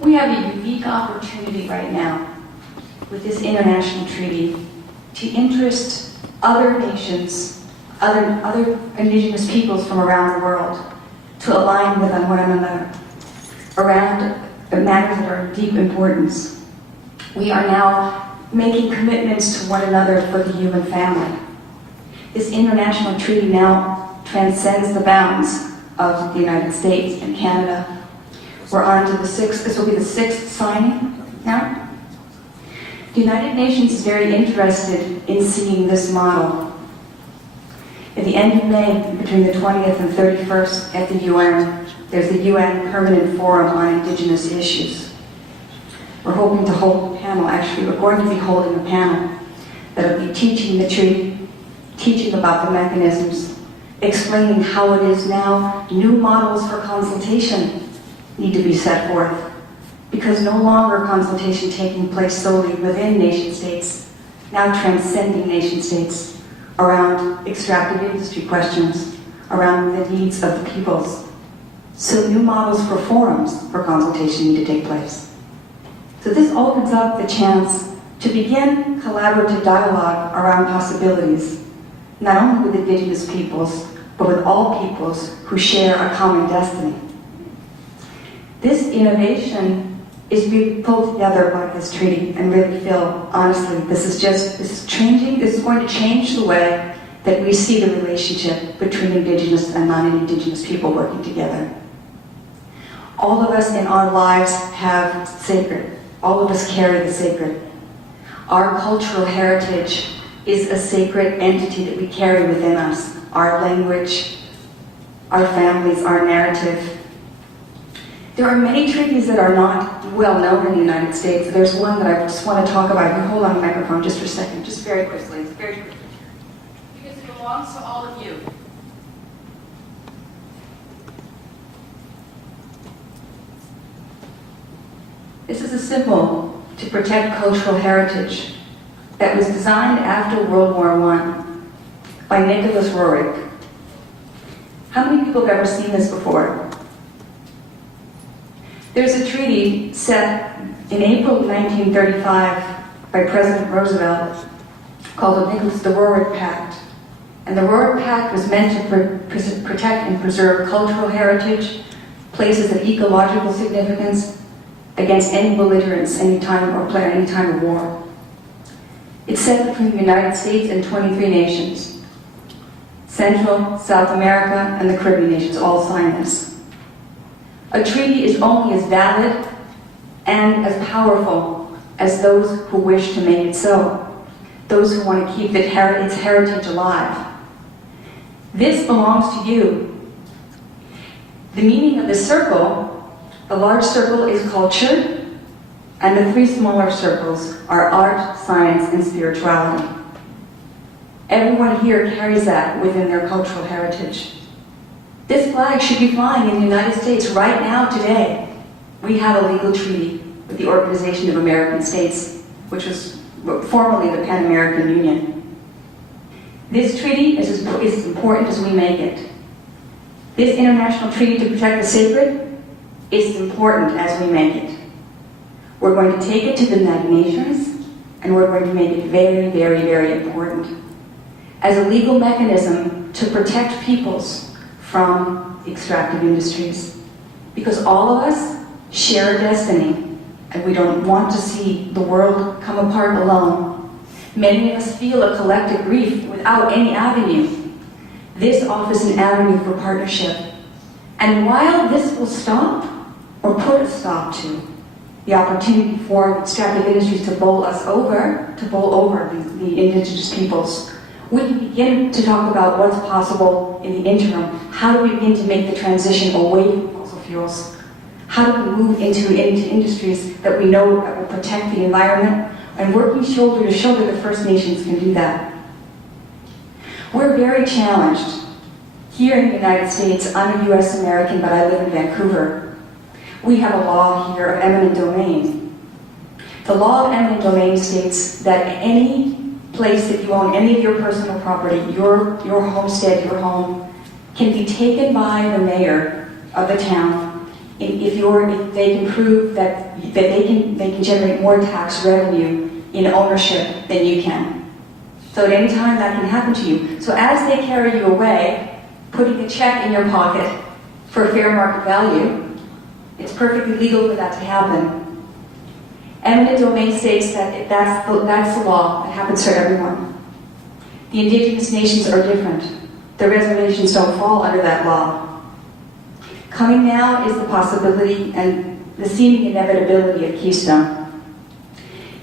We have a unique opportunity right now with this international treaty to interest other nations, other indigenous peoples from around the world to align with one another around matters that are of deep importance. We are now making commitments to one another for the human family. This international treaty now transcends the bounds of the United States and Canada. We're on to the sixth, this will be the sixth signing now. The United Nations is very interested in seeing this model. At the end of May, between the 20th and 31st at the UN, there's the UN Permanent Forum on Indigenous Issues. We're hoping to hold a panel, actually we're going to be holding a panel that will be teaching the treaty, teaching about the mechanisms, explaining how it is now new models for consultation need to be set forth, because no longer consultation taking place solely within nation states, now transcending nation states around extractive industry questions, around the needs of the peoples. So new models for forums for consultation need to take place. So this opens up the chance to begin collaborative dialogue around possibilities, not only with indigenous peoples, but with all peoples who share a common destiny. This innovation is being pulled together by this treaty, and really feel, honestly, this is going to change the way that we see the relationship between indigenous and non-indigenous people working together. All of us in our lives have sacred. All of us carry the sacred. Our cultural heritage is a sacred entity that we carry within us. Our language, our families, our narrative. There are many treaties that are not well known in the United States. There's one that I just want to talk about. You can hold on the microphone just for a second, just very quickly. Because it belongs to all of you. This is a symbol to protect cultural heritage that was designed after World War I by Nicholas Roerich. How many people have ever seen this before? There's a treaty set in April 1935 by President Roosevelt called the Roerich Pact. And the Roerich Pact was meant to protect and preserve cultural heritage, places of ecological significance, against any belligerence, any time of war. It's set between the United States and 23 nations. Central, South America, and the Caribbean nations all sign this. A treaty is only as valid and as powerful as those who wish to make it so, those who want to keep its heritage alive. This belongs to you. The meaning of the circle, the large circle is culture, and the three smaller circles are art, science, and spirituality. Everyone here carries that within their cultural heritage. This flag should be flying in the United States right now, today. We have a legal treaty with the Organization of American States, which was formerly the Pan American Union. This treaty is as important as we make it. This international treaty to protect the sacred is as important as we make it. We're going to take it to the United Nations, and we're going to make it very, very, very important as a legal mechanism to protect peoples from extractive industries. Because all of us share a destiny, and we don't want to see the world come apart alone. Many of us feel a collective grief without any avenue. This offers an avenue for partnership. And while this will stop, or put a stop to, the opportunity for extractive industries to bowl over the indigenous peoples, we can begin to talk about what's possible in the interim. How do we begin to make the transition away from fossil fuels? How do we move into industries that we know that will protect the environment? And working shoulder to shoulder, the First Nations can do that. We're very challenged. Here in the United States, I'm a US American, but I live in Vancouver. We have a law here of eminent domain. The law of eminent domain states that any place that you own, any of your personal property, your homestead, your home, can be taken by the mayor of the town if they can prove that they can generate more tax revenue in ownership than you can. So at any time that can happen to you. So as they carry you away, putting a check in your pocket for fair market value, it's perfectly legal for that to happen. Eminent domain states that that's the law. It happens for everyone. The indigenous nations are different. The reservations don't fall under that law. Coming now is the possibility and the seeming inevitability of Keystone.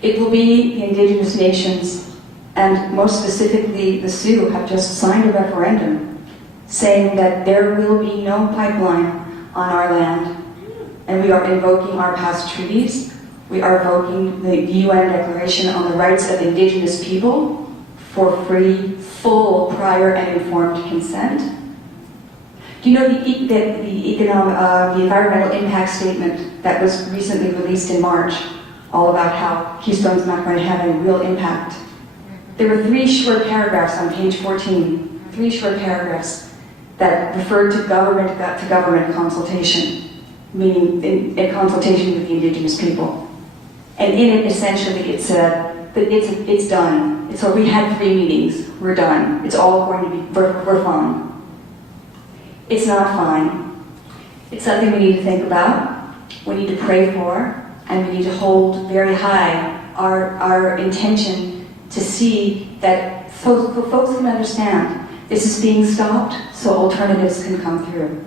It will be the indigenous nations, and most specifically the Sioux, have just signed a referendum saying that there will be no pipeline on our land. And we are invoking our past treaties. We are invoking the UN Declaration on the Rights of Indigenous People for free, full, prior, and informed consent. Do you know the environmental impact statement that was recently released in March, all about how Keystone's not going to have any real impact? There were 3 short paragraphs on page 14, 3 short paragraphs that referred to government consultation, meaning in consultation with the indigenous people. And in it, essentially, it said, but it's done. So we had 3 meetings, we're done. It's all going to be, we're fine. It's not fine. It's something we need to think about, we need to pray for, and we need to hold very high our intention to see that folks can understand this is being stopped so alternatives can come through.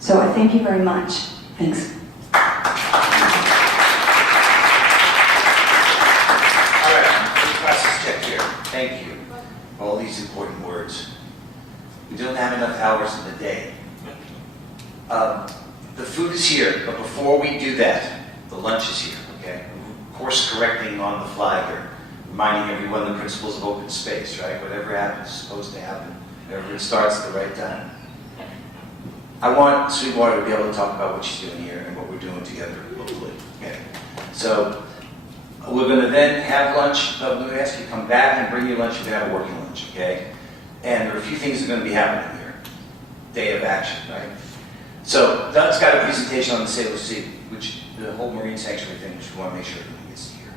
So I thank you very much. Thanks. All right, let's process check here. Thank you for all these important words. We don't have enough hours in the day. The food is here, but before we do that, the lunch is here, okay? Course correcting on the fly here, reminding everyone the principles of open space, right? Whatever happens is supposed to happen. Whenever it starts at the right time. I want Sweetwater to be able to talk about what she's doing here and what we're doing together locally. Okay. So we're going to then have lunch. We're going to ask you to come back and bring your lunch. You're going to have a working lunch, okay? And there are a few things that are going to be happening here. Day of action, right? So Doug's got a presentation on the Salish Sea, which the whole marine sanctuary thing, which we want to make sure everyone gets to hear.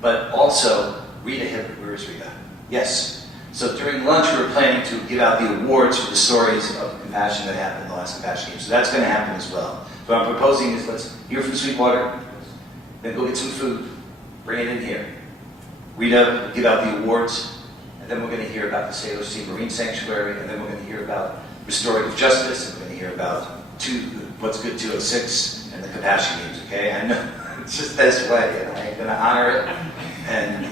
But also, Rita Hibbert. Where is Rita? Yes. So during lunch, we were planning to give out the awards for the stories of compassion that happened in the last Compassion Game. So that's going to happen as well. So what I'm proposing is let's hear from Sweetwater, then go get some food, bring it in here. Rita will give out the awards, and then we're going to hear about the Salish Sea Marine Sanctuary, and then we're going to hear about restorative justice, and we're going to hear about What's Good 206 and the Compassion Games, okay? I know it's just this way, and I'm going to honor it. And